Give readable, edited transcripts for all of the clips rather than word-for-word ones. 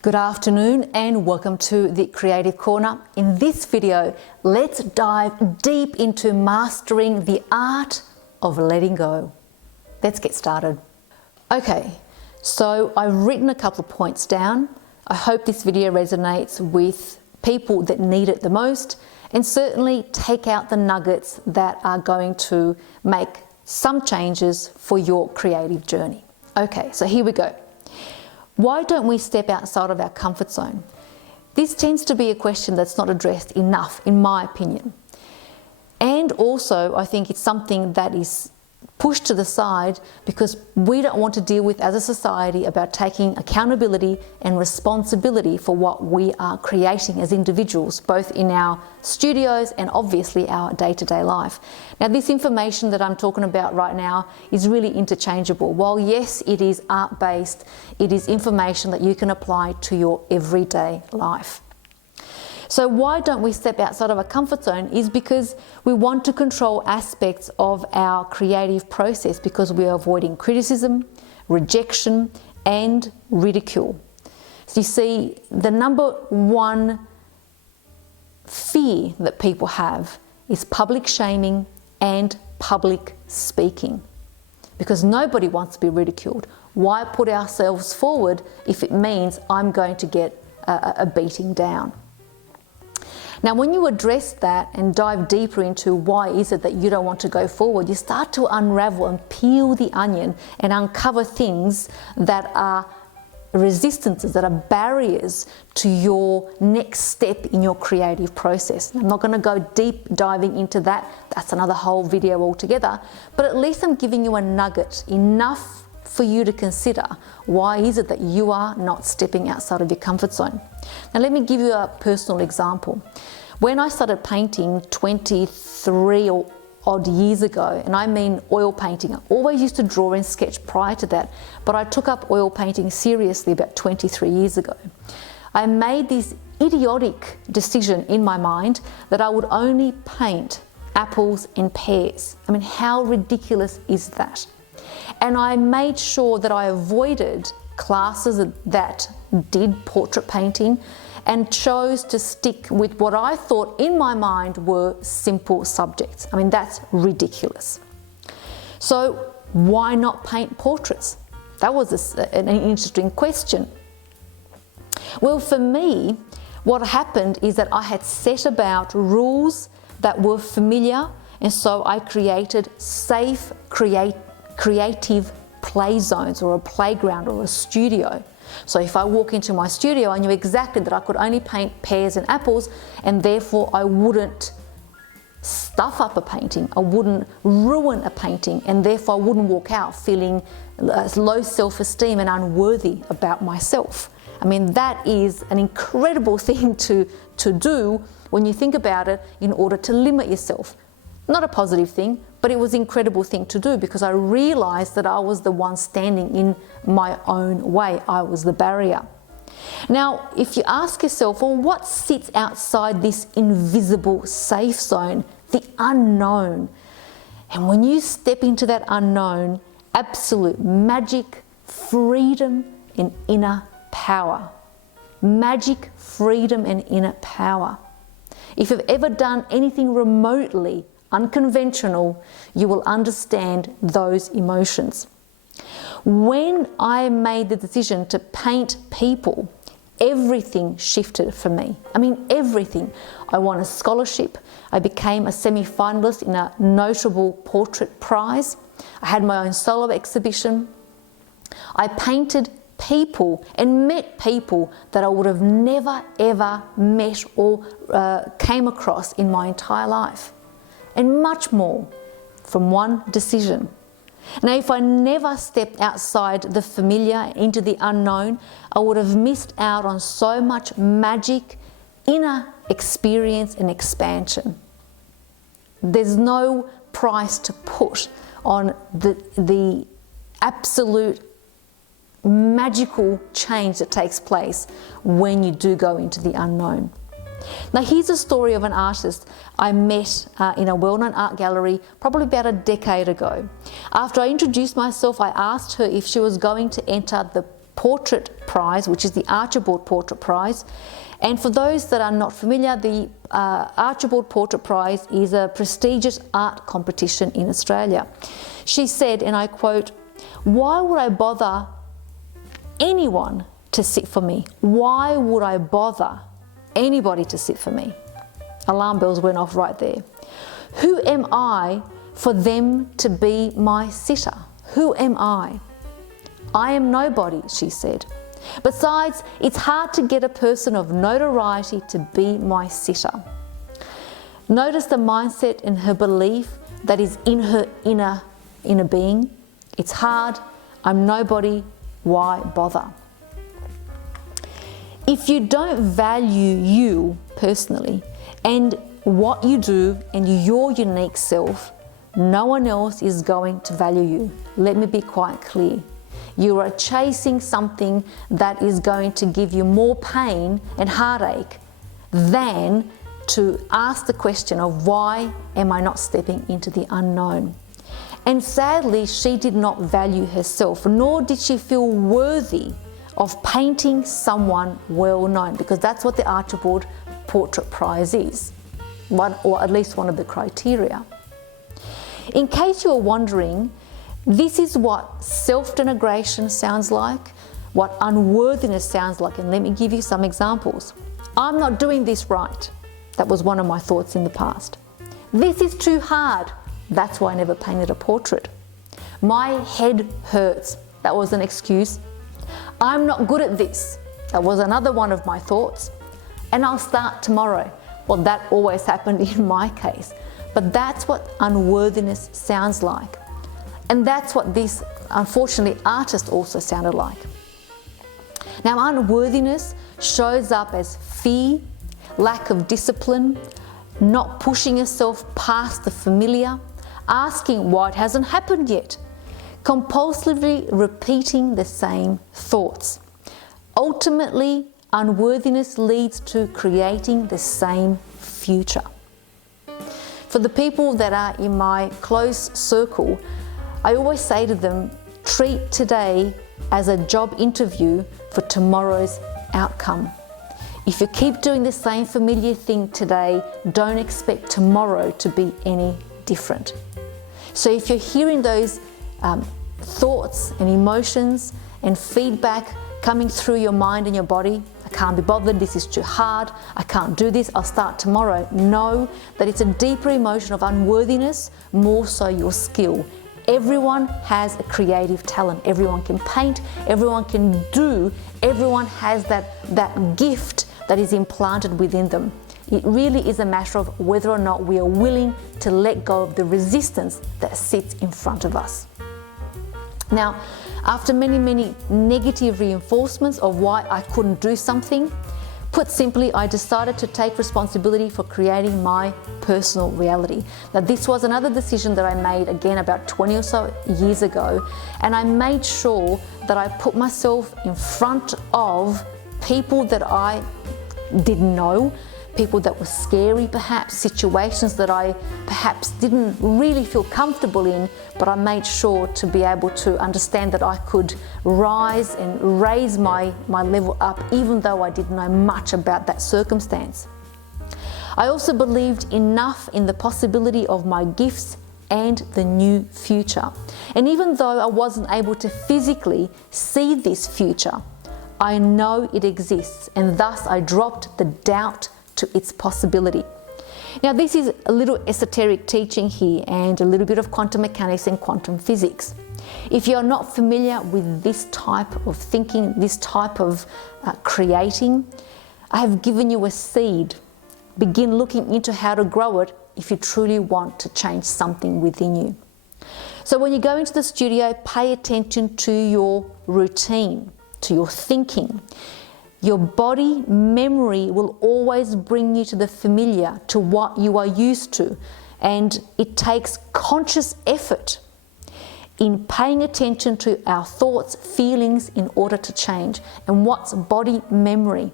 Good afternoon and welcome to the Creative Corner. In this video, let's dive deep into mastering the art of letting go. Let's get started. Okay, so I've written a couple of points down. I hope this video resonates with people that need it the most, and certainly take out the nuggets that are going to make some changes for your creative journey. Okay, so here we go. Why don't we step outside of our comfort zone? This tends to be a question that's not addressed enough, in my opinion. And also, I think it's something that is pushed to the side because we don't want to deal with as a society about taking accountability and responsibility for what we are creating as individuals, both in our studios and obviously our day-to-day life. Now, this information that I'm talking about right now is really interchangeable. While yes, it is art-based, it is information that you can apply to your everyday life. So why don't we step outside of our comfort zone is because we want to control aspects of our creative process because we are avoiding criticism, rejection, and ridicule. So you see, the number one fear that people have is public shaming and public speaking, because nobody wants to be ridiculed. Why put ourselves forward if it means I'm going to get a beating down? Now, when you address that and dive deeper into why is it that you don't want to go forward, you start to unravel and peel the onion and uncover things that are resistances, that are barriers to your next step in your creative process. I'm not going to go deep diving into that. That's another whole video altogether. But at least I'm giving you a nugget, enough for you to consider why is it that you are not stepping outside of your comfort zone. Now, let me give you a personal example. When I started painting 23 or odd years ago, and I mean oil painting, I always used to draw and sketch prior to that, but I took up oil painting seriously about 23 years ago. I made this idiotic decision in my mind that I would only paint apples and pears. I mean, how ridiculous is that? And I made sure that I avoided classes that did portrait painting and chose to stick with what I thought in my mind were simple subjects. I mean, that's ridiculous. So why not paint portraits? That was an interesting question. Well, for me, what happened is that I had set about rules that were familiar, and so I created safe, creative play zones, or a playground or a studio. So if I walk into my studio, I knew exactly that I could only paint pears and apples, and therefore I wouldn't stuff up a painting, I wouldn't ruin a painting, and therefore I wouldn't walk out feeling low self-esteem and unworthy about myself. I mean, that is an incredible thing to do when you think about it, in order to limit yourself. Not a positive thing, but it was an incredible thing to do because I realized that I was the one standing in my own way. I was the barrier. Now, if you ask yourself, well, what sits outside this invisible safe zone? The unknown. And when you step into that unknown, absolute magic, freedom, and inner power. Magic, freedom, and inner power. If you've ever done anything remotely unconventional, you will understand those emotions. When I made the decision to paint people, everything shifted for me. I mean, everything. I won a scholarship. I became a semi-finalist in a notable portrait prize. I had my own solo exhibition. I painted people and met people that I would have never ever met or came across in my entire life. And much more from one decision. Now, if I never stepped outside the familiar into the unknown, I would have missed out on so much magic, inner experience and expansion. There's no price to put on the absolute magical change that takes place when you do go into the unknown. Now, here's a story of an artist I met in a well-known art gallery probably about a decade ago. After I introduced myself, I asked her if she was going to enter the Portrait Prize, which is the Archibald Portrait Prize. And for those that are not familiar, the Archibald Portrait Prize is a prestigious art competition in Australia. She said, and I quote, "Why would I bother anyone to sit for me? Why would I bother anybody to sit for me?" Alarm bells went off right there. Who am I for them to be my sitter? Who am I? I am nobody, she said. Besides, it's hard to get a person of notoriety to be my sitter. Notice the mindset and her belief that is in her inner being. It's hard, I'm nobody, why bother? If you don't value you personally and what you do and your unique self, no one else is going to value you. Let me be quite clear. You are chasing something that is going to give you more pain and heartache than to ask the question of why am I not stepping into the unknown? And sadly, she did not value herself, nor did she feel worthy of painting someone well known, because that's what the Archibald Portrait Prize is, or at least one of the criteria. In case you're wondering, this is what self-denigration sounds like, what unworthiness sounds like, and let me give you some examples. I'm not doing this right. That was one of my thoughts in the past. This is too hard. That's why I never painted a portrait. My head hurts. That was an excuse. I'm not good at this. That was another one of my thoughts. And I'll start tomorrow. Well, that always happened in my case. But that's what unworthiness sounds like. And that's what this, unfortunately, artist also sounded like. Now, unworthiness shows up as fear, lack of discipline, not pushing yourself past the familiar, asking why it hasn't happened yet, compulsively repeating the same thoughts. Ultimately, unworthiness leads to creating the same future. For the people that are in my close circle, I always say to them, treat today as a job interview for tomorrow's outcome. If you keep doing the same familiar thing today, don't expect tomorrow to be any different. So if you're hearing those thoughts and emotions and feedback coming through your mind and your body, I can't be bothered, this is too hard, I can't do this, I'll start tomorrow. Know that it's a deeper emotion of unworthiness, more so your skill. Everyone has a creative talent. Everyone can paint, everyone can do, everyone has that gift that is implanted within them. It really is a matter of whether or not we are willing to let go of the resistance that sits in front of us. Now, after many negative reinforcements of why I couldn't do something, put simply, I decided to take responsibility for creating my personal reality. Now, this was another decision that I made again about 20 or so years ago, and I made sure that I put myself in front of people that I didn't know, people that were scary perhaps, situations that I perhaps didn't really feel comfortable in, but I made sure to be able to understand that I could rise and raise my level up even though I didn't know much about that circumstance. I also believed enough in the possibility of my gifts and the new future. And even though I wasn't able to physically see this future, I know it exists, and thus I dropped the doubt to its possibility. Now, this is a little esoteric teaching here and a little bit of quantum mechanics and quantum physics. If you're not familiar with this type of thinking, this type of creating, I have given you a seed. Begin looking into how to grow it if you truly want to change something within you. So when you go into the studio, pay attention to your routine, to your thinking. Your body memory will always bring you to the familiar, to what you are used to, and it takes conscious effort in paying attention to our thoughts, feelings in order to change. And what's body memory?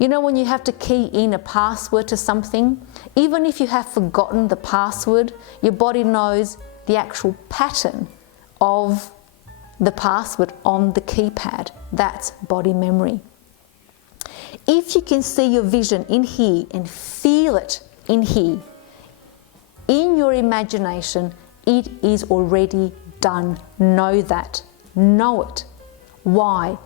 You know, when you have to key in a password to something, even if you have forgotten the password, your body knows the actual pattern of the password on the keypad. That's body memory. If you can see your vision in here and feel it in here, in your imagination, it is already done. Know that. Know it. Why?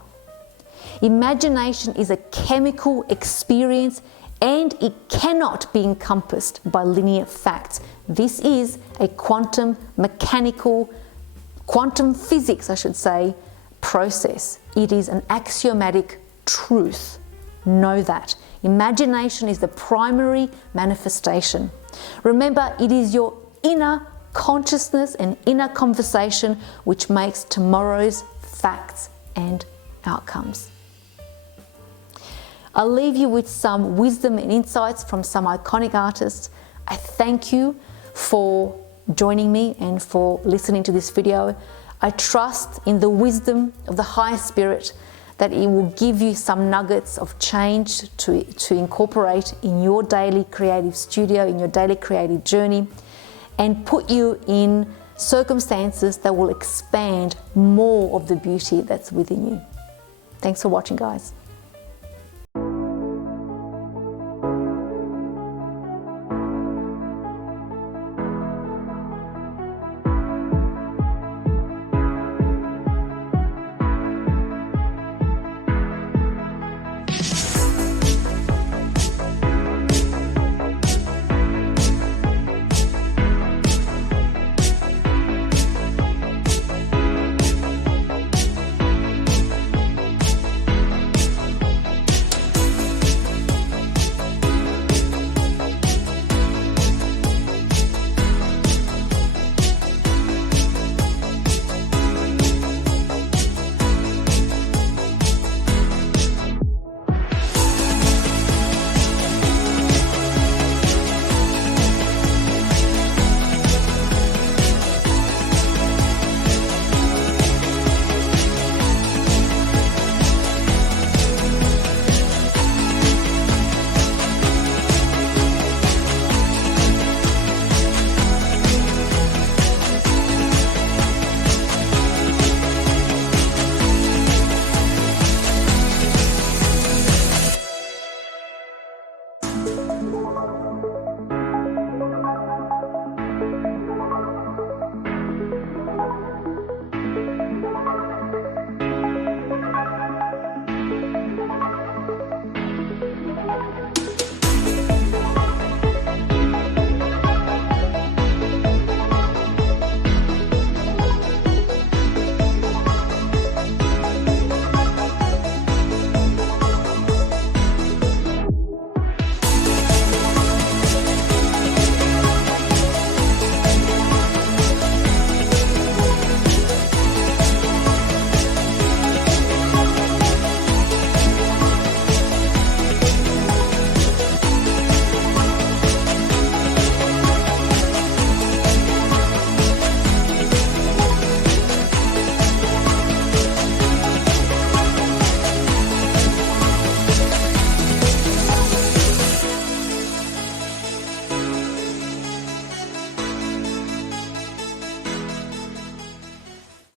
Imagination is a chemical experience and it cannot be encompassed by linear facts. This is a quantum physics, I should say, process. It is an axiomatic truth. Know that. Imagination is the primary manifestation. Remember, it is your inner consciousness and inner conversation which makes tomorrow's facts and outcomes. I'll leave you with some wisdom and insights from some iconic artists. I thank you for joining me and for listening to this video. I trust in the wisdom of the Higher Spirit that it will give you some nuggets of change to incorporate in your daily creative studio, in your daily creative journey, and put you in circumstances that will expand more of the beauty that's within you. Thanks for watching, guys.